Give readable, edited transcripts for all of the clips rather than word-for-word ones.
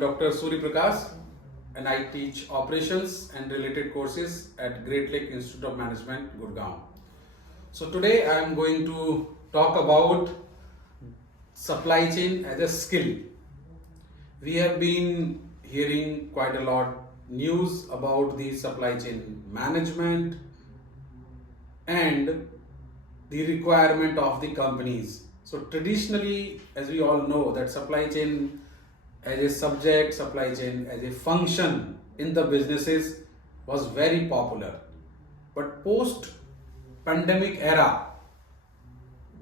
Dr. Surya Prakash and I teach operations and related courses at Great Lake Institute of Management, Gurgaon. So today I am going to talk about supply chain as a skill. We have been hearing quite a lot news about the supply chain management and the requirement of the companies. So traditionally, as we all know, that supply chain as a subject, supply chain as a function in the businesses was very popular. But post pandemic era,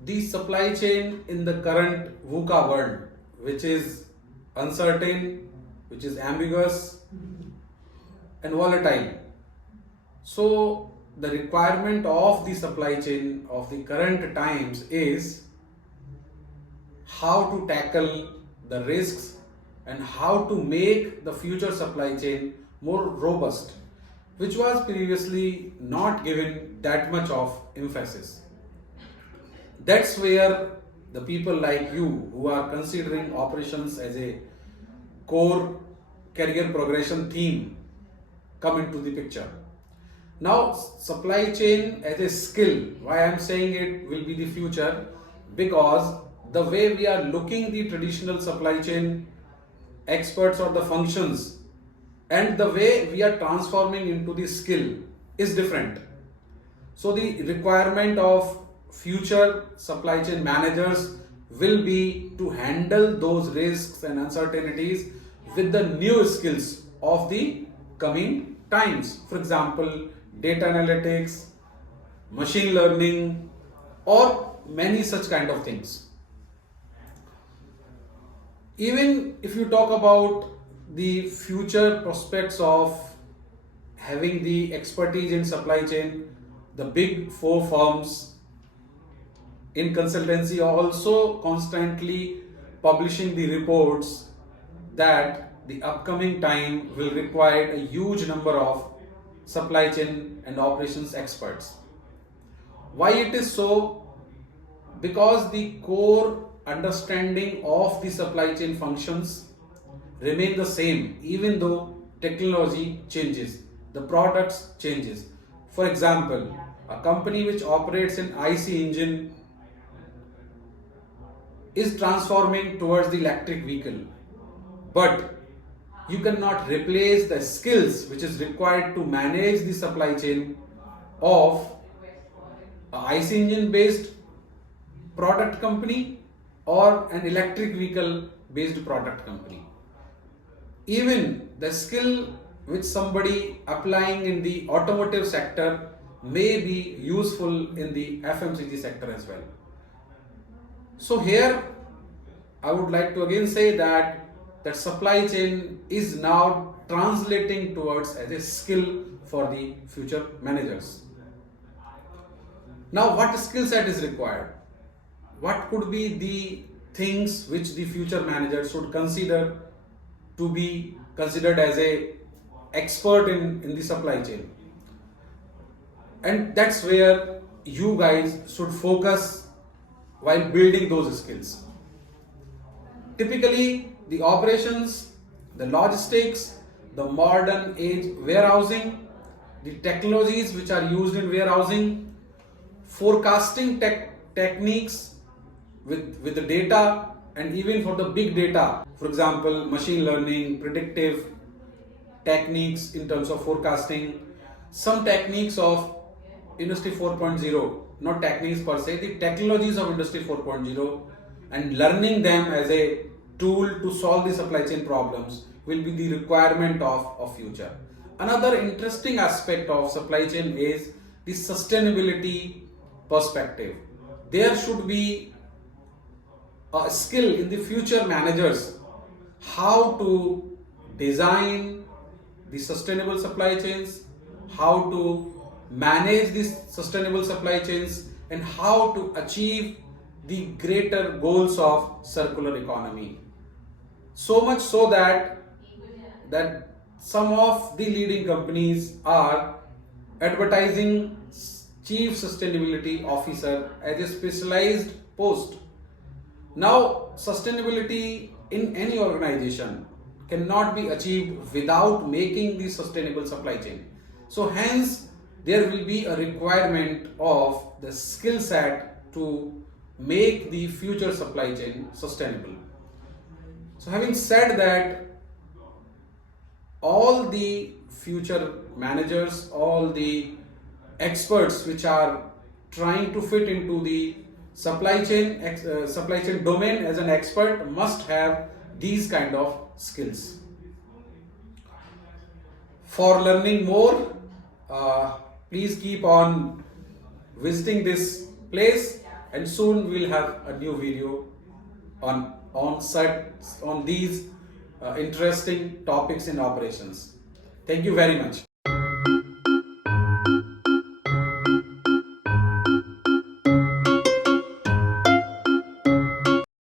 the supply chain in the current VUCA world, which is uncertain, which is ambiguous and volatile. So the requirement of the supply chain of the current times is how to tackle the risks and how to make the future supply chain more robust, which was previously not given that much of emphasis. That's where the people like you who are considering operations as a core career progression theme come into the picture. Now, supply chain as a skill, why I'm saying it will be the future, because the way we are looking the traditional supply chain experts or the functions and the way we are transforming into the skill is different. So the requirement of future supply chain managers will be to handle those risks and uncertainties with the new skills of the coming times. For example, data analytics, machine learning, or many such kind of things. Even if you talk about the future prospects of having the expertise in supply chain, the big four firms in consultancy are also constantly publishing the reports that the upcoming time will require a huge number of supply chain and operations experts. Why it is so? Because the core understanding of the supply chain functions remain the same even though technology changes, the products changes. For example, a company which operates an IC engine is transforming towards the electric vehicle, but you cannot replace the skills which is required to manage the supply chain of a IC engine based product company or an electric vehicle based product company. Even the skill which somebody applying in the automotive sector may be useful in the FMCG sector as well. So here I would like to again say that supply chain is now translating towards as a skill for the future managers. Now, what skill set is required? What could be the things which the future manager should consider to be considered as a expert in the supply chain? And that's where you guys should focus while building those skills. Typically, the operations, the logistics, the modern age warehousing, the technologies which are used in warehousing, forecasting techniques with the data, and even for the big data, for example, machine learning, predictive techniques in terms of forecasting, some techniques of Industry 4.0, not techniques per se, the technologies of Industry 4.0, and learning them as a tool to solve the supply chain problems will be the requirement of future. Another interesting aspect of supply chain is the sustainability perspective. There should be a skill in the future managers how to design the sustainable supply chains, how to manage these sustainable supply chains, and how to achieve the greater goals of circular economy. So much so that some of the leading companies are advertising Chief Sustainability Officer as a specialized post. Now, sustainability in any organization cannot be achieved without making the sustainable supply chain. So hence there will be a requirement of the skill set to make the future supply chain sustainable. So having said that, all the future managers, all the experts which are trying to fit into the supply chain domain as an expert must have these kind of skills. For learning more, please keep on visiting this place, and soon we'll have a new video on these interesting topics in operations. Thank you very much.